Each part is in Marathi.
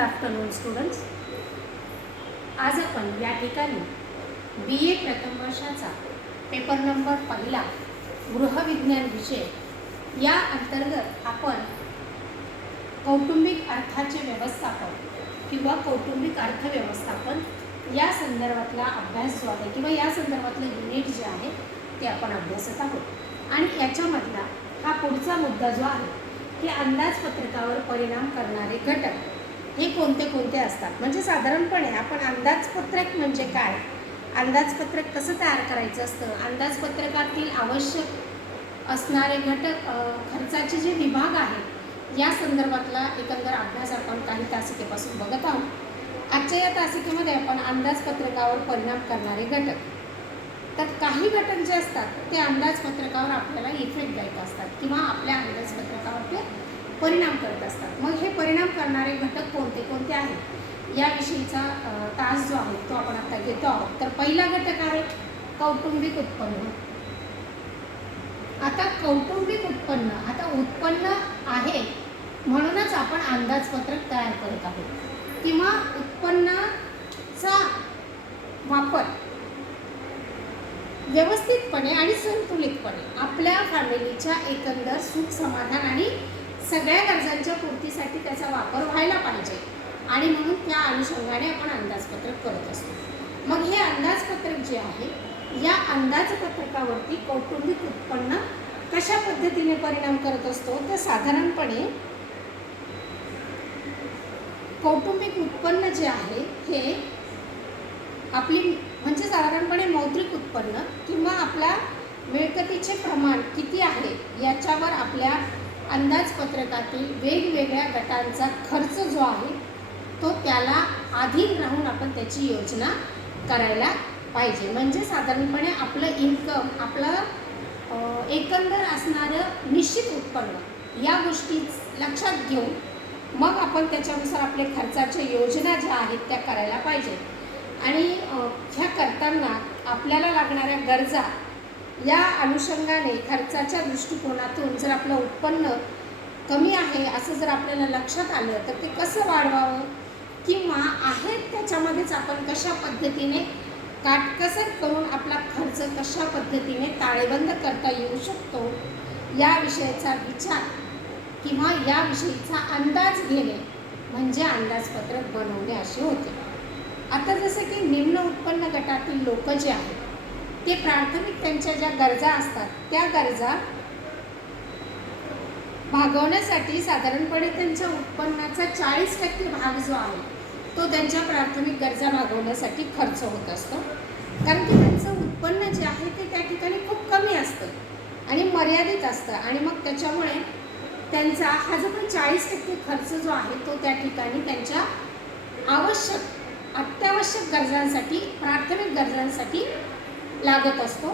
Afternoon students. आज आपण या ठिकाणी BA प्रथम वर्षाचा पेपर नंबर 1 गृहविज्ञान विषय या अंतर्गत आपण कौटुंबिक अर्थाचे व्यवस्थापन किंवा कौटुंबिक अर्थव्यवस्थापन या संदर्भातला अभ्यास जो आहे किंवा या संदर्भातलं युनिट जे आहे ते आपण अभ्यासत आहोत. आणि याच्यामधला हा पुढचा मुद्दा जो आहे की अंदाजपत्रकावर परिणाम करणारे घटक हे कोणते कोणते असतात. म्हणजे साधारणपणे आपण अंदाजपत्रक म्हणजे काय, अंदाजपत्रक कसं तयार करायचं असतं, अंदाजपत्रकातील आवश्यक असणारे घटक, खर्चाचे जे विभाग आहेत या संदर्भातला एकंदर अभ्यास आपण काही तासिकेपासून बघत आहोत. आजच्या या तासिकेमध्ये आपण अंदाजपत्रकावर परिणाम करणारे घटक, तर काही घटक जे असतात ते अंदाजपत्रकावर आपल्याला इफेक्टदायक असतात किंवा आपल्या अंदाजपत्रकावर ते परिणाम करत असतात. मग हे परिणाम करणारे घटक कोणते कोणते आहेत याविषयीचा तास जो आहे तो आपण आता घेतो आहोत. तर पहिला घटक आहे कौटुंबिक उत्पन्न. आता कौटुंबिक उत्पन्न, आता उत्पन्न आहे म्हणूनच आपण अंदाजपत्रक तयार करत आहोत किंवा उत्पन्नाचा वापर व्यवस्थितपणे आणि संतुलितपणे आपल्या फॅमिलीच्या एकंदर सुख समाधान आणि सगळ्या गरजांच्या पूर्तीसाठी त्याचा वापर व्हायला पाहिजे आणि म्हणून त्या अनुषंगाने आपण अंदाजपत्रक करत असतो. मग हे अंदाजपत्रक जे आहे या अंदाजपत्रकावरती कौटुंबिक उत्पन्न कशा पद्धतीने परिणाम करत असतो, तर साधारणपणे कौटुंबिक उत्पन्न जे आहे हे आपली म्हणजे साधारणपणे मौद्रिक उत्पन्न किंवा आपल्या मिळकतीचे प्रमाण किती आहे याच्यावर आपल्या अंदाजपत्रकातील वेगवेगळ्या गटांचा खर्च जो आहे तो त्याला अधीन राहून आपण त्याची योजना करायला पाहिजे. म्हणजे साधारणपणे आपलं इन्कम, आपलं एकंदर असणारं निश्चित उत्पन्न या गोष्टी लक्षात घेऊन मग आपण त्याच्यानुसार आपले खर्चाच्या योजना ज्या आहेत त्या करायला पाहिजे. आणि ह्या करताना आपल्याला लागणाऱ्या गरजा या अनुषंगाने खर्चाच्या दृष्टिकोनातून जर आपलं उत्पन्न कमी आहे असं जर आपल्याला लक्षात आलं तर ते कसं वाढवावं किंवा आहेत त्याच्यामध्येच आपण कशा पद्धतीने काटकसर करून आपला खर्च कशा पद्धतीने ताळेबंद करता येऊ शकतो याविषयीचा विचार किंवा याविषयीचा अंदाज घेणे म्हणजे अंदाजपत्रक बनवणे असे होते. आता जसं की निम्न उत्पन्न गटातील लोक जे आहेत ते प्राथमिक त्यांच्या ज्या गरजा असतात त्या गरजा भागवण्यासाठी साधारणपणे त्यांच्या उत्पन्नाचा 40% भाग जो आहे तो त्यांच्या प्राथमिक गरजा भागवण्यासाठी खर्च होत असतो. कारण की त्यांचं उत्पन्न जे आहे ते त्या ठिकाणी खूप कमी असतं आणि मर्यादित असतं आणि मग त्याच्यामुळे त्यांचा हा जो पण 40% खर्च जो आहे तो त्या ठिकाणी त्यांच्या अत्यावश्यक गरजांसाठी, प्राथमिक गरजांसाठी लागत असतो.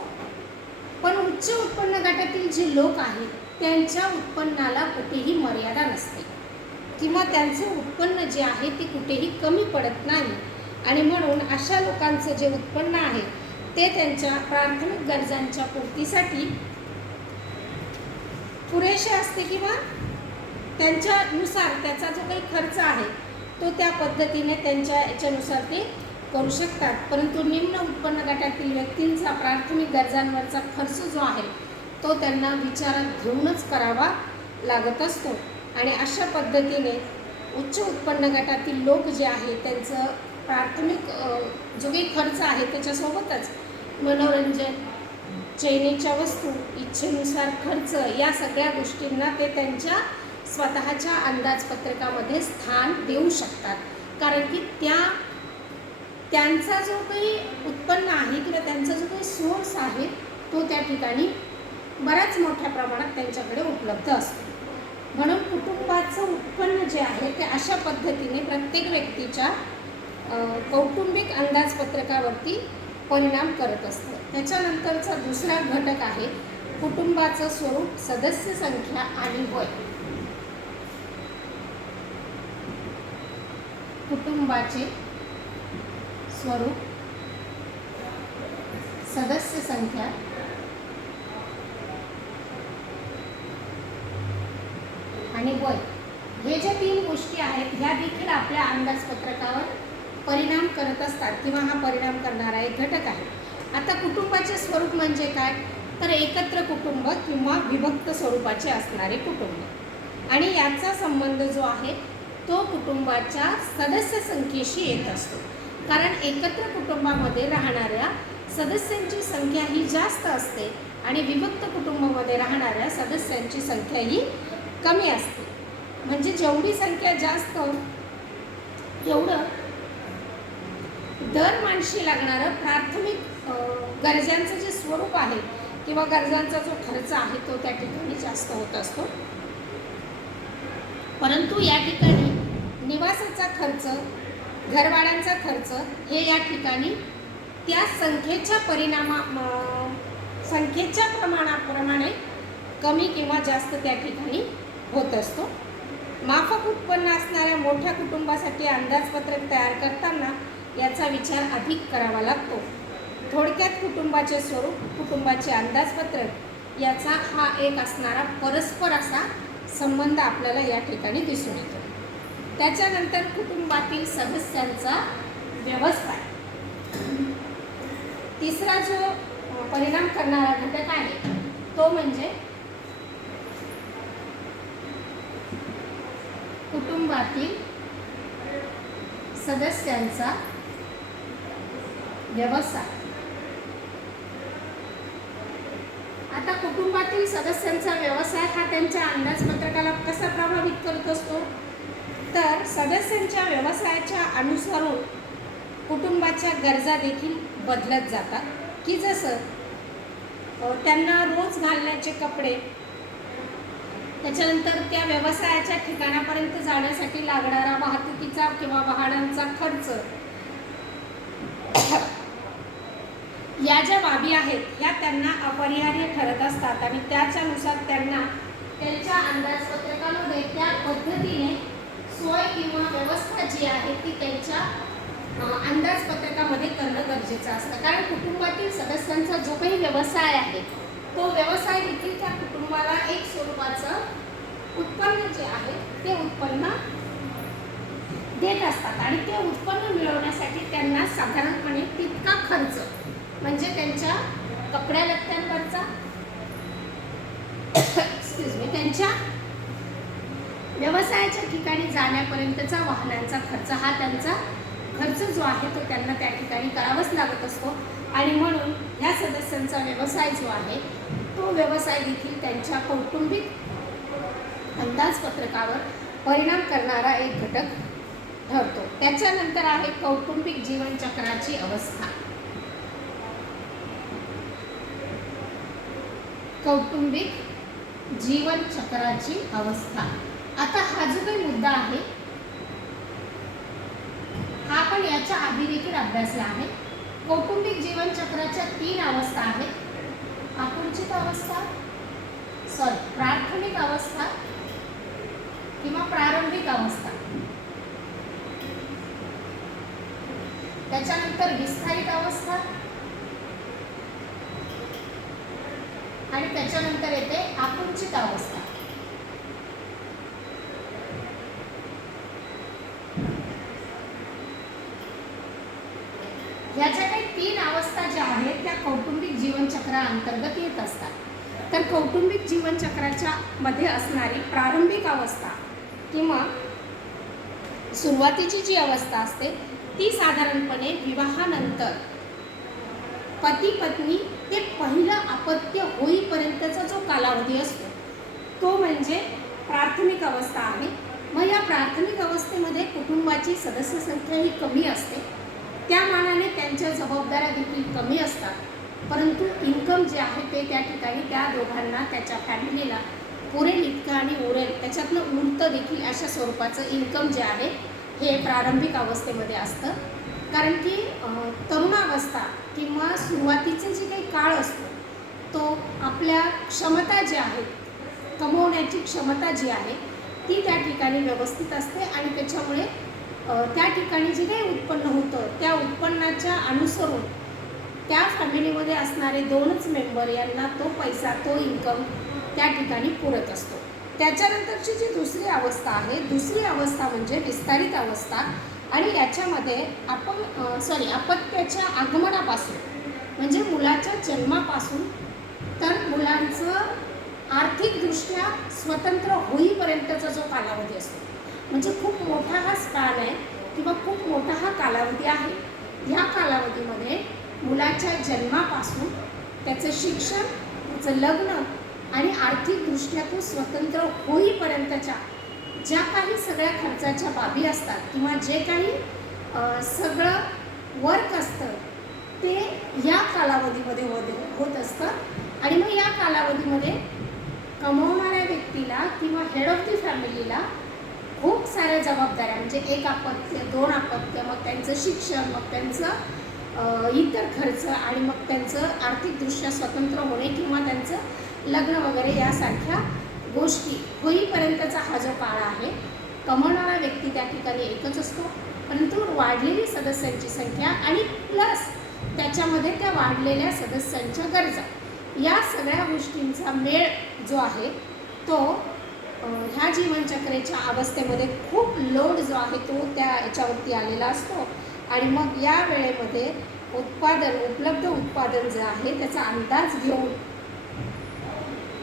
पण उच्च उत्पन्न गटातील जे लोक आहेत त्यांच्या उत्पन्नाला कुठेही मर्यादा नसते किंवा त्यांचे उत्पन्न जे आहे ते कुठेही कमी पडत नाही आणि म्हणून अशा लोकांचं जे उत्पन्न आहे ते त्यांच्या प्राथमिक गरजांच्या पूर्तीसाठी पुरेसे असते किंवा त्यांच्यानुसार त्याचा जो काही खर्च आहे तो त्या पद्धतीने त्यांच्या याच्यानुसार ते करू शकतात. परंतु निम्न उत्पन्न गटातील व्यक्तींचा प्राथमिक गरजांवरचा खर्च जो आहे तो त्यांना विचारात घेऊनच करावा लागत असतो आणि अशा पद्धतीने उच्च उत्पन्न गटातील लोक जे आहे त्यांचं प्राथमिक जो काही खर्च आहे त्याच्यासोबतच मनोरंजन, चैनीच्या वस्तू, इच्छेनुसार खर्च या सगळ्या गोष्टींना ते त्यांच्या स्वतःच्या अंदाजपत्रकामध्ये स्थान देऊ शकतात. कारण की त्यांचा जो काही उत्पन्न आहे किंवा त्यांचा जो काही सोर्स आहे तो त्या ठिकाणी बऱ्याच मोठ्या प्रमाणात त्यांच्याकडे उपलब्ध असतो. म्हणून कुटुंबाचं उत्पन्न जे आहे ते अशा पद्धतीने प्रत्येक व्यक्तीच्या कौटुंबिक अंदाजपत्रकावरती परिणाम करत असतं. त्याच्यानंतरचा दुसरा घटक आहे कुटुंबाचं स्वरूप, सदस्य संख्या आणि वय. कुटुंबाचे स्वरूप, सदस्य संख्या आणि वय हे ज्या 3 गोष्टी आहेत ह्या देखील आपल्या अंदाजपत्रकावर परिणाम करत असतात किंवा हा परिणाम करणारा एक घटक आहे. आता कुटुंबाचे स्वरूप म्हणजे काय, तर एकत्र कुटुंब किंवा विभक्त स्वरूपाचे असणारे कुटुंब, आणि याचा संबंध जो आहे तो कुटुंबाच्या सदस्य संख्येशी येत असतो. कारण एकत्र कुटुंबामध्ये राहणाऱ्या सदस्यांची संख्या ही जास्त असते आणि विभक्त कुटुंबामध्ये राहणाऱ्या सदस्यांची संख्या ही कमी असते. म्हणजे जेवढी संख्या जास्त तेवढं दर माणशी लागणारं प्राथमिक गरजांचं जे स्वरूप आहे किंवा गरजांचा जो खर्च आहे तो त्या ठिकाणी जास्त होत असतो. परंतु या ठिकाणी निवासाचा खर्च, घरभाड्यांचा खर्च हे या ठिकाणी त्या संख्येच्या प्रमाणाप्रमाणे कमी किंवा जास्त त्या ठिकाणी होत असतो. माफक उत्पन्न असणाऱ्या मोठ्या कुटुंबासाठी अंदाजपत्रक तयार करताना याचा विचार अधिक करावा लागतो. थोडक्यात कुटुंबाचे स्वरूप, कुटुंबाचे अंदाजपत्रक याचा हा एक असणारा परस्पर असा संबंध आपल्याला या ठिकाणी दिसून येतो. त्याच्यानंतर कुटुंबातील सदस्यांचा व्यवस्था, तिसरा जो परिणाम करणारा घटक आहे तो म्हणजे कुटुंबातील सदस्यांचा व्यवसाय. आता कुटुंबातील सदस्यांचा व्यवसाय हा त्यांच्या अंदाजपत्रकाला कसा प्रभावित करत असतो, तर सदस्यांच्या व्यवसायाच्या अनुसरून कुटुंबाच्या गरजा देखील बदलत जातात. की जसं त्यांना रोज घालण्याचे कपडे, त्याच्यानंतर त्या व्यवसायाच्या ठिकाणापर्यंत जाण्यासाठी लागणारा वाहतुकीचा किंवा वाहनांचा खर्च, या ज्या बाबी आहेत ह्या त्यांना अपरिहार्य ठरत असतात आणि त्याच्यानुसार त्यांना त्यांच्या अंदाजपत्रकामध्ये त्या पद्धतीने सोय किंवा व्यवस्था जी आहे ती त्यांच्या अंदाजपत्रकामध्ये करणं गरजेचं असतं. कारण कुटुंबातील सदस्यांचा जो काही व्यवसाय आहे तो व्यवसाय देखील त्या कुटुंबाला एक स्वरूपाचं उत्पन्न जे आहे ते उत्पन्न देत असतात आणि ते उत्पन्न मिळवण्यासाठी त्यांना साधारणपणे तितका खर्च, म्हणजे त्यांच्या कपड्या लत्त्यांवरचा त्यांच्या व्यवसायाच्या ठिकाणी जाण्यापर्यंतचा वाहनांचा खर्च, हा त्यांचा खर्च जो आहे तो त्यांना त्या ठिकाणी करावाच लागत असतो. आणि म्हणून ह्या सदस्यांचा व्यवसाय जो आहे तो व्यवसाय देखील त्यांच्या कौटुंबिक अंदाजपत्रकावर परिणाम करणारा एक घटक ठरतो. त्याच्यानंतर आहे कौटुंबिक जीवनचक्राची अवस्था. कौटुंबिक जीवनचक्राची अवस्था. आता हा जो काही मुद्दा आहे हा आपण याच्या आधी देखील अभ्यासला आहे. कौटुंबिक जीवनचक्राच्या 3 अवस्था आहेत. आकुंचित अवस्था, प्राथमिक अवस्था किंवा प्रारंभिक अवस्था, त्याच्यानंतर विस्तारित अवस्था आणि त्याच्यानंतर येते आकुंचित अवस्था. या ज्या काही 3 अवस्था ज्या आहेत त्या कौटुंबिक जीवनचक्रा अंतर्गत येत असतात. तर कौटुंबिक जीवनचक्राच्या मध्ये असणारी प्रारंभिक अवस्था किंवा सुरुवातीची जी अवस्था असते ती साधारणपणे विवाहानंतर पती पत्नी ते पहिलं अपत्य होईपर्यंतचा जो कालावधी असतो तो म्हणजे प्राथमिक अवस्था आहे. मग या प्राथमिक अवस्थेमध्ये कुटुंबाची सदस्य संख्या ही कमी असते, त्या मानाने त्यांच्या जबाबदाऱ्या देखील कमी असतात, परंतु इन्कम जे आहे ते त्या ठिकाणी त्या दोघांना त्याच्या फॅमिलीला पुरेल इतकं आणि उरेल त्याच्यातलं उरतं देखील अशा स्वरूपाचं इन्कम जे आहे हे प्रारंभिक अवस्थेमध्ये असतं. कारण की तरुणावस्था किंवा सुरुवातीचे जे काही काळ असतो तो आपल्या क्षमता ज्या आहेत, कमवण्याची क्षमता जी आहे ती त्या ठिकाणी व्यवस्थित असते आणि त्याच्यामुळे त्या ठिकाणी जे काही उत्पन्न होतं त्या उत्पन्नाच्या अनुसरून त्या फॅमिलीमध्ये असणारे 2च मेंबर यांना तो पैसा, तो इन्कम त्या ठिकाणी पुरत असतो. त्याच्यानंतरची जी दुसरी अवस्था आहे, दुसरी अवस्था म्हणजे विस्तारित अवस्था. आणि याच्यामध्ये अपत्याच्या आगमनापासून म्हणजे मुलाच्या जन्मापासून तर मुलांचं आर्थिकदृष्ट्या स्वतंत्र होईपर्यंतचा जो कालावधी असतो, म्हणजे खूप मोठा हा स्पॅन आहे किंवा खूप मोठा हा कालावधी आहे. या कालावधीमध्ये मुलाच्या जन्मापासून त्याचं शिक्षण, त्याचं लग्न आणि आर्थिकदृष्ट्या तो स्वतंत्र होईपर्यंतच्या ज्या काही सगळ्या खर्चाच्या बाबी असतात किंवा जे काही सगळं वर्क असतं ते या कालावधीमध्ये होत असतं. आणि मग या कालावधीमध्ये कमवणाऱ्या व्यक्तीला किंवा हेड ऑफ दी फॅमिलीला खूप साऱ्या जबाबदाऱ्या, म्हणजे 1 अपत्य 2 अपत्य, मग त्यांचं शिक्षण, मग त्यांचं इतर खर्च आणि मग त्यांचं आर्थिकदृष्ट्या स्वतंत्र होणे किंवा त्यांचं लग्न वगैरे यासारख्या गोष्टी होईपर्यंतचा हा जो काळ आहे. कमवणारा व्यक्ती त्या ठिकाणी एकच असतो, परंतु वाढलेली सदस्यांची संख्या आणि प्लस त्याच्यामध्ये त्या वाढलेल्या सदस्यांच्या गरजा, या सगळ्या गोष्टींचा मेळ जो आहे तो ह्या जीवनचक्राच्या अवस्थेमध्ये खूप लोड जो आहे तो त्या याच्यावरती आलेला असतो. आणि मग या वेळेमध्ये उपलब्ध उत्पादन जे आहे त्याचा अंदाज घेऊन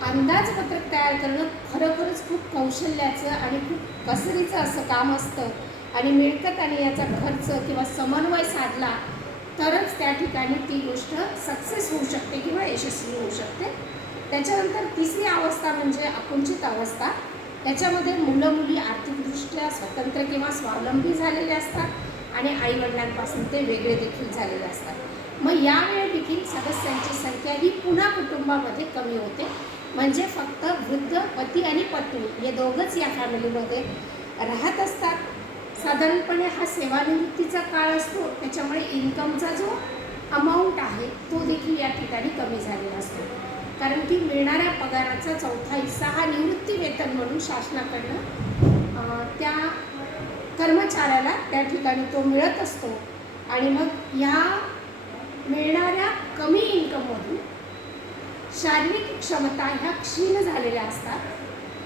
अंदाजपत्रक तयार करणं खरोखरच खूप कौशल्याचं आणि खूप कसरीचं असं काम असतं. आणि मिळकत आणि याचा खर्च किंवा समन्वय साधला तरच त्या ठिकाणी ती गोष्ट सक्सेस होऊ शकते किंवा यशस्वी होऊ शकते. त्याच्यानंतर तिसरी अवस्था म्हणजे आकुंचित अवस्था. त्याच्यामध्ये मुलं मुली आर्थिकदृष्ट्या स्वतंत्र किंवा स्वावलंबी झालेले असतात आणि आईवडिलांपासून ते वेगळे देखील झालेले असतात. मग यावेळी देखील सदस्यांची संख्या ही पुन्हा कुटुंबामध्ये कमी होते, म्हणजे फक्त वृद्ध पती आणि पत्नी हे दोघंच या फॅमिलीमध्ये राहत असतात. साधारणपणे हा सेवानिवृत्तीचा काळ असतो, त्याच्यामुळे इन्कमचा जो अमाऊंट आहे तो देखील या ठिकाणी कमी झालेला असतो, कारण की मिळणाऱ्या पगाराचा 1/4 हिस्सा हा निवृत्ती वेतन म्हणून शासनाकडनं त्या कर्मचाऱ्याला त्या ठिकाणी तो मिळत असतो. आणि मग या मिळणाऱ्या कमी इन्कममधून शारीरिक क्षमता ह्या क्षीण झालेल्या असतात.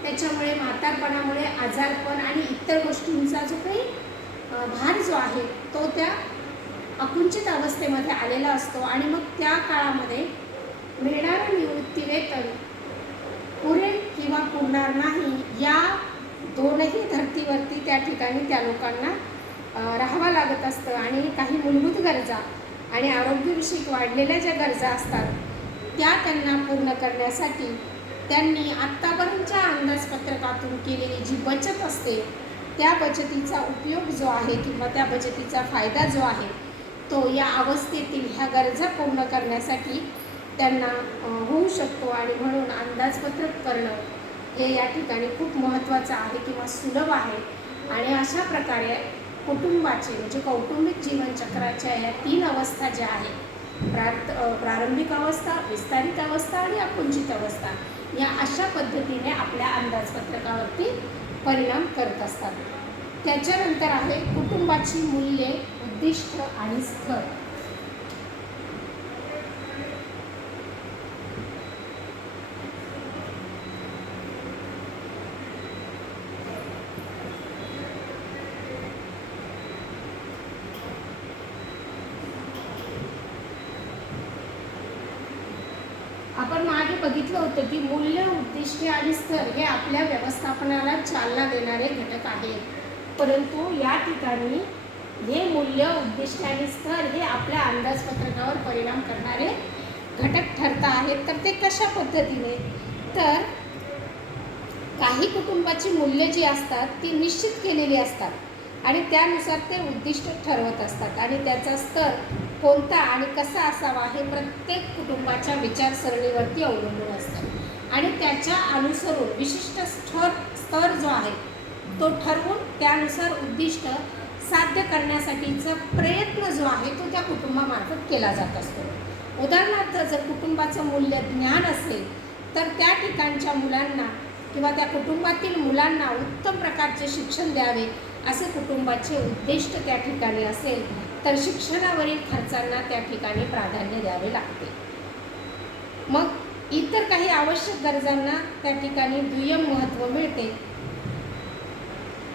त्याच्यामुळे म्हातारपणामुळे आजारपण आणि इतर गोष्टींचा जो काही भार जो आहे तो त्या आकुंचित अवस्थेमध्ये आलेला असतो. आणि मग त्या काळामध्ये मिळणारं निवृत्ती वेतन पुरेल किंवा पुरणार नाही, या दोनही धर्तीवरती त्या ठिकाणी त्या लोकांना राहावं लागत असतं. आणि काही मूलभूत गरजा आणि आरोग्यविषयक वाढलेल्या ज्या गरजा असतात त्या त्यांना पूर्ण करण्यासाठी त्यांनी आत्तापर्यंतच्या अंदाजपत्रकातून केलेली जी बचत असते त्या बचतीचा उपयोग जो आहे किंवा त्या बचतीचा फायदा जो आहे तो या अवस्थेतील ह्या गरजा पूर्ण करण्यासाठी त्यांना होऊ शकतो. आणि म्हणून अंदाजपत्रक करणं हे या ठिकाणी खूप महत्त्वाचं आहे किंवा सुलभ आहे. आणि अशा प्रकारे कुटुंबाचे म्हणजे कौटुंबिक जीवनचक्राच्या या 3 अवस्था ज्या आहेत, प्रारंभिक अवस्था, विस्तारित अवस्था आणि आकुंचित अवस्था, या अशा पद्धतीने आपल्या अंदाजपत्रकावरती परिणाम करत असतात. त्याच्यानंतर आहे कुटुंबाची मूल्ये, उद्दिष्ट आणि स्तर. आपण मागे बघितलं होतं की मूल्य, उद्दिष्टे आणि स्तर हे आपल्या व्यवस्थापनाला चालना देणारे घटक आहेत. परंतु या ठिकाणी हे मूल्य, उद्दिष्टे आणि स्तर हे आपल्या अंदाजपत्रकावर परिणाम करणारे घटक ठरत आहेत. तर ते कशा पद्धतीने? तर काही कुटुंबाची मूल्य जी असतात ती निश्चित केलेली असतात आणि त्यानुसार ते उद्दिष्ट ठरवत असतात आणि त्याचा स्तर कोणता आणि कसा असावा हे प्रत्येक कुटुंबाच्या विचारसरणीवरती अवलंबून असतं. आणि त्याच्या अनुसरून विशिष्ट स्तर जो आहे तो ठरवून त्यानुसार उद्दिष्ट साध्य करण्यासाठीचा प्रयत्न जो आहे तो त्या कुटुंबामार्फत केला जात असतो. उदाहरणार्थ जर कुटुंबाचं मूल्य ज्ञान असेल तर त्या ठिकाणच्या मुलांना किंवा त्या कुटुंबातील मुलांना उत्तम प्रकारचे शिक्षण द्यावे असे कुटुंबाचे उद्दिष्ट त्या ठिकाणी असेल तर शिक्षणावरील खर्चांना त्या ठिकाणी प्राधान्य द्यावे लागते. मग इतर काही आवश्यक गरजांना त्या ठिकाणी दुय्यम महत्त्व मिळते,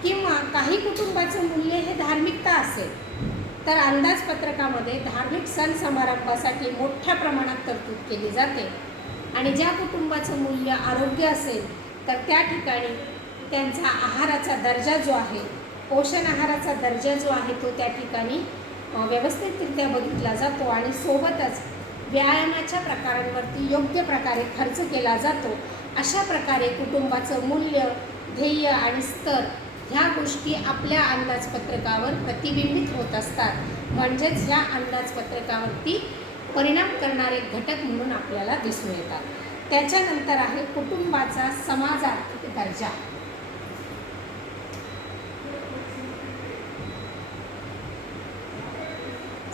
किंवा काही कुटुंबाचं मूल्य हे धार्मिकता असेल तर अंदाजपत्रकामध्ये धार्मिक सण समारंभासाठी मोठ्या प्रमाणात तरतूद केली जाते. आणि ज्या कुटुंबाचं मूल्य आरोग्य असेल तर त्या ठिकाणी त्यांचा आहाराचा दर्जा जो आहे, पोषण आहाराचा दर्जा जो आहे तो त्या ठिकाणी व्यवस्थितरित्या बघितला जातो. आणि सोबतच व्यायामाच्या प्रकारांवरती योग्य प्रकारे खर्च केला जातो. अशा प्रकारे कुटुंबाचं मूल्य, ध्येय आणि स्तर ह्या गोष्टी आपल्या अंदाजपत्रकावर प्रतिबिंबित होत असतात. म्हणजेच ह्या अंदाजपत्रकावरती परिणाम करणारे घटक म्हणून आपल्याला दिसून येतात. त्याच्यानंतर आहे कुटुंबाचा समाज आर्थिक दर्जा.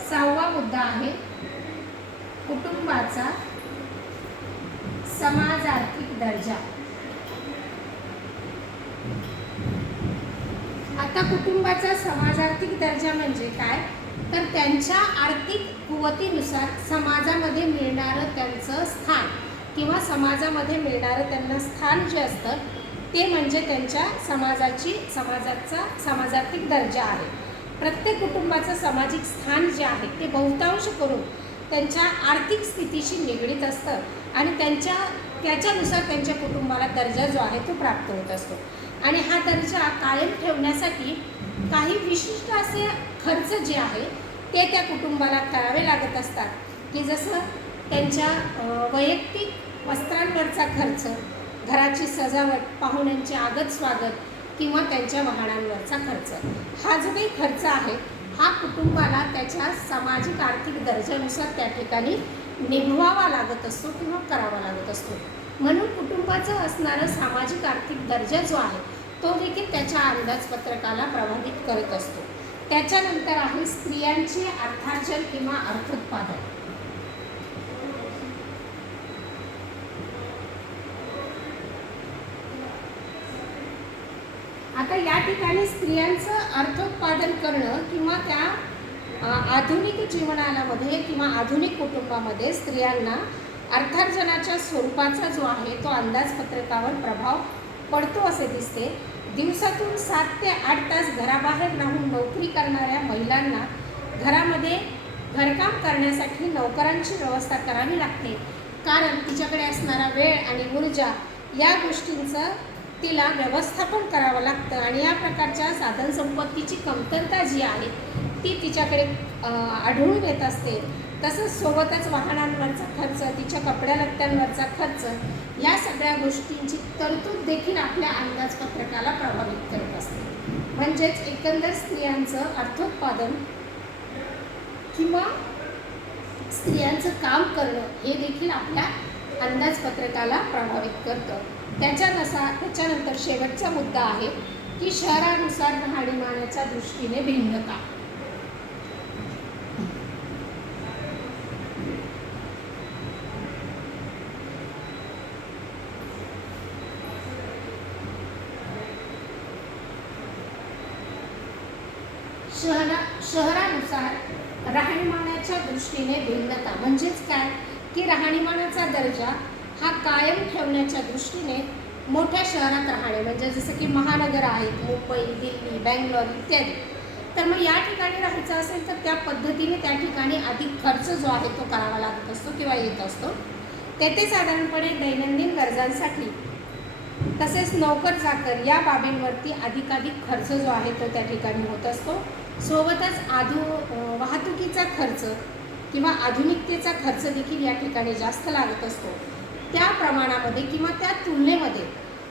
सहावा मुद्दा आहे कुटुंबाचा समाज आर्थिक दर्जा. आता कुटुंबाचा समाज आर्थिक दर्जा म्हणजे काय, तर त्यांच्या आर्थिक कुवतीनुसार समाजामध्ये मिळणारं त्यांचं स्थान किंवा समाजामध्ये मिळणारं त्यांना स्थान जे असतं ते म्हणजे त्यांच्या समाजाचा समाजार्थिक दर्जा आहे. प्रत्येक कुटुंबाचं सामाजिक स्थान जे आहे ते बहुतांश करून त्यांच्या आर्थिक स्थितीशी निगडीत असतं आणि त्याच्यानुसार त्यांच्या कुटुंबाला दर्जा जो आहे तो प्राप्त होत असतो. आणि हा दर्जा कायम ठेवण्यासाठी काही विशिष्ट असे खर्च जे आहे ते त्या कुटुंबाला करावे लागत असतात, की जसं त्यांच्या वैयक्तिक वस्त्रांवरचा खर्च, घराची सजावट, पाहुण्यांचे आगत स्वागत किंवा त्यांच्या वाहनांवरचा खर्च. हा जो काही खर्च आहे हा कुटुंबाला त्याच्या सामाजिक आर्थिक दर्जानुसार त्या ठिकाणी निभवावा लागत असतो किंवा करावा लागत असतो. म्हणून कुटुंबाचं असणारं सामाजिक आर्थिक दर्जा जो आहे तो देखील त्याच्या अंदाजपत्रकाला प्रभावित करत असतो. त्याच्यानंतर आहे स्त्रियांचे अर्थार्जन किंवा अर्थोत्पादन. आता या ठिकाणी स्त्रियांचं अर्थोत्पादन करणं किंवा त्या आधुनिक जीवनामध्ये किंवा आधुनिक कुटुंबामध्ये स्त्रियांना अर्थार्जनाच्या स्वरूपाचा जो आहे तो अंदाजपत्रकावर प्रभाव पडतो असे दिसते. दिवसातून 7 ते 8 तास घराबाहेर राहून नोकरी करणाऱ्या महिलांना घरामध्ये घरकाम करण्यासाठी नोकरांची व्यवस्था करावी लागते, कारण तिच्याकडे असणारा वेळ आणि ऊर्जा या गोष्टींचं तिला व्यवस्थापन करावं लागतं. आणि या प्रकारच्या साधनसंपत्तीची कमतरता जी आहे ती तिच्याकडे आढळून येत असते. तसंच सोबतच वाहनांवरचा खर्च, तिच्या कपड्यालत्त्यांवरचा खर्च या सगळ्या गोष्टींची तरतूद देखील आपल्या अंदाजपत्रकाला प्रभावित करत असते. म्हणजेच एकंदर स्त्रियांचं अर्थोत्पादन किंवा स्त्रियांचं काम करणं हे देखील आपल्या अंदाजपत्रकाला प्रभावित करतं. त्याच्यानंतर शेवटचा मुद्दा आहे की शहरानुसार राहणीमानाच्या दृष्टीने भिन्नता. शहरानुसार राहणीमानाच्या दृष्टीने भिन्नता म्हणजेच काय की राहणीमानाचा दर्जा हा कायम ठेवण्याच्या दृष्टीने मोठ्या शहरात राहणे, म्हणजे जसं की महानगर आहेत, मुंबई, दिल्ली, बँगलोर इत्यादी. तर मग या ठिकाणी राहायचं असेल तर त्या पद्धतीने त्या ठिकाणी अधिक खर्च जो आहे तो करावा लागत असतो किंवा येत असतो. तेथे साधारणपणे दैनंदिन गरजांसाठी तसेच नोकर चाकर या बाबींवरती अधिकाधिक खर्च जो आहे तो त्या ठिकाणी होत असतो. सोबतच वाहतुकीचा खर्च किंवा आधुनिकतेचा खर्च देखील या ठिकाणी जास्त लागत असतो. त्या प्रमाणामध्ये किंवा त्या तुलनेमध्ये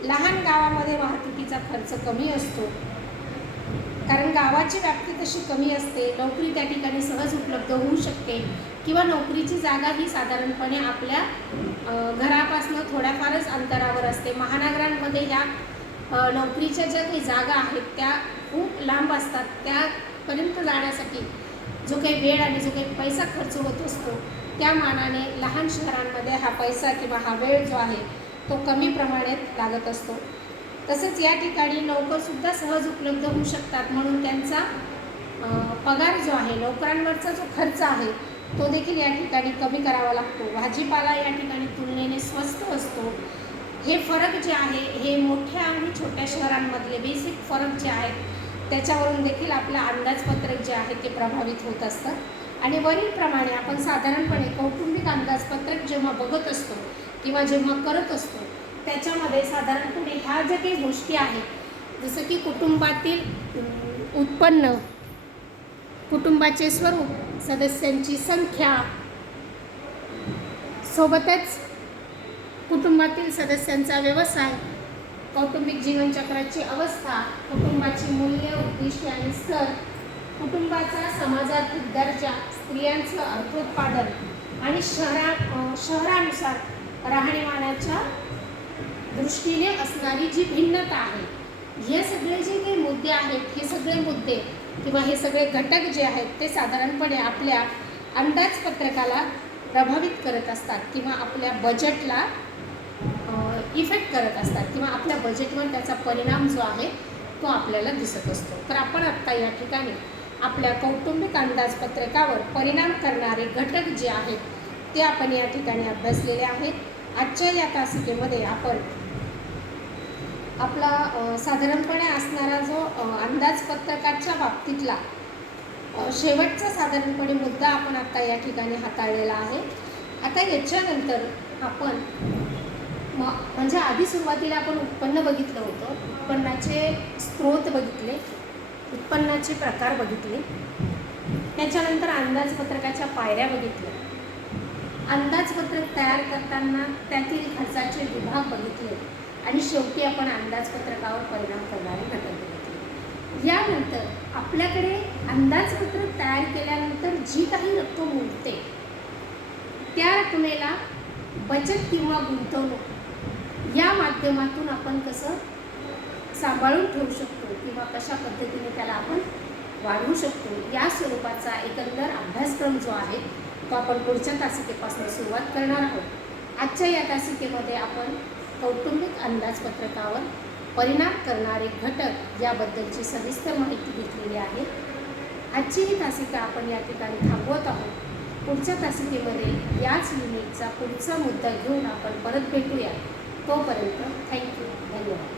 लहान गावामध्ये वाहतुकीचा खर्च कमी असतो, कारण गावाची व्याप्ती तशी कमी असते. नोकरी त्या ठिकाणी सहज उपलब्ध होऊ शकते किंवा नोकरीची जागा ही साधारणपणे आपल्या घरापासून थोड्याफारच अंतरावर असते. महानगरांमध्ये ह्या नोकरीच्या ज्या काही जागा आहेत त्या खूप लांब असतात. त्यापर्यंत जाण्यासाठी जो काही वेळ आणि जो काही पैसा खर्च होत असतो त्या मानाने लहान शहरांमध्ये हा पैसा किंवा हा वेळ जो आहे तो कमी प्रमाणात लागत असतो. तसेच या ठिकाणी नोकरसुद्धा सहज उपलब्ध होऊ शकतात, म्हणून त्यांचा पगार जो आहे, नोकरांवरचा जो खर्च आहे तो देखील या ठिकाणी कमी करावा लागतो. भाजीपाला या ठिकाणी तुलनेने स्वस्त हे फरक जे आहे हे मोठ्या आणि छोट्या शहरांमधले बेसिक फरक जे आहेत त्याच्यावरून देखील आपलं अंदाजपत्रक जे आहे ते प्रभावित होत असतं. आणि वरीलप्रमाणे आपण साधारणपणे कौटुंबिक अंदाजपत्रक जेव्हा बघत असतो किंवा जेव्हा करत असतो त्याच्यामध्ये साधारणपणे ह्या ज्या काही गोष्टी आहेत जसं की कुटुंबातील उत्पन्न, कुटुंबाचे स्वरूप, सदस्यांची संख्या, सोबतच कुटुंबातील सदस्यांचा व्यवसाय, कौटुंबिक जीवनचक्राची अवस्था, कुटुंबाची मूल्य, उद्दिष्टे आणि स्तर, कुटुंबाचा समाजातील दर्जा, स्त्रियांचं अर्थोत्पादन आणि शहरानुसार राहणीमानाच्या दृष्टीने असणारी जी भिन्नता आहे, हे सगळे जे काही मुद्दे आहेत हे सगळे मुद्दे किंवा हे सगळे घटक जे आहेत ते साधारणपणे आपल्या अंदाजपत्रकाला प्रभावित करत असतात किंवा आपल्या बजेटला इफेक्ट करत असतात किंवा आपल्या बजेटवर त्याचा परिणाम जो आहे तो आपल्याला दिसत असतो. तर आपण आत्ता या ठिकाणी आपल्या कौटुंबिक अंदाजपत्रकावर परिणाम करणारे घटक जे आहेत ते आपण या ठिकाणी अभ्यासलेले आहेत. आजच्या या तासिकेमध्ये आपण आपला साधारणपणे असणारा जो अंदाजपत्रकाच्या बाबतीतला शेवटचा साधारणपणे मुद्दा आपण आता या ठिकाणी हाताळलेला आहे. आता याच्यानंतर आपण म्हणजे आधी सुरुवातीला आपण उत्पन्न बघितलं होतं, उत्पन्नाचे स्रोत बघितले, उत्पन्नाचे प्रकार बघितले, त्याच्यानंतर अंदाजपत्रकाच्या पायऱ्या बघितल्या, अंदाजपत्रक तयार करताना त्यातील खर्चाचे विभाग बघितले आणि शेवटी आपण अंदाजपत्रकावर परिणाम करणारे घटक बघितले. यानंतर आपल्याकडे अंदाजपत्रक तयार केल्यानंतर जी काही रक्कम उरते त्या रकमेला बचत किंवा गुंतवणूक या माध्यमातून आपण कसं सांभाळून ठेवू शकतो किंवा कशा पद्धतीने त्याला आपण वाढवू शकतो या स्वरूपाचा एकंदर अभ्यासक्रम जो आहे तो आपण पुढच्या तासिकेपासून सुरुवात करणार आहोत. आजच्या या तासिकेमध्ये आपण कौटुंबिक अंदाजपत्रकावर परिणाम करणारे घटक याबद्दलची सविस्तर माहिती घेतलेली आहे. आजची ही तासिका आपण या ठिकाणी थांबवत आहोत. पुढच्या तासिकेमध्ये याच युनिटचा पुढचा मुद्दा घेऊन आपण परत भेटूया. तोपर्यंत थँक्यू, धन्यवाद.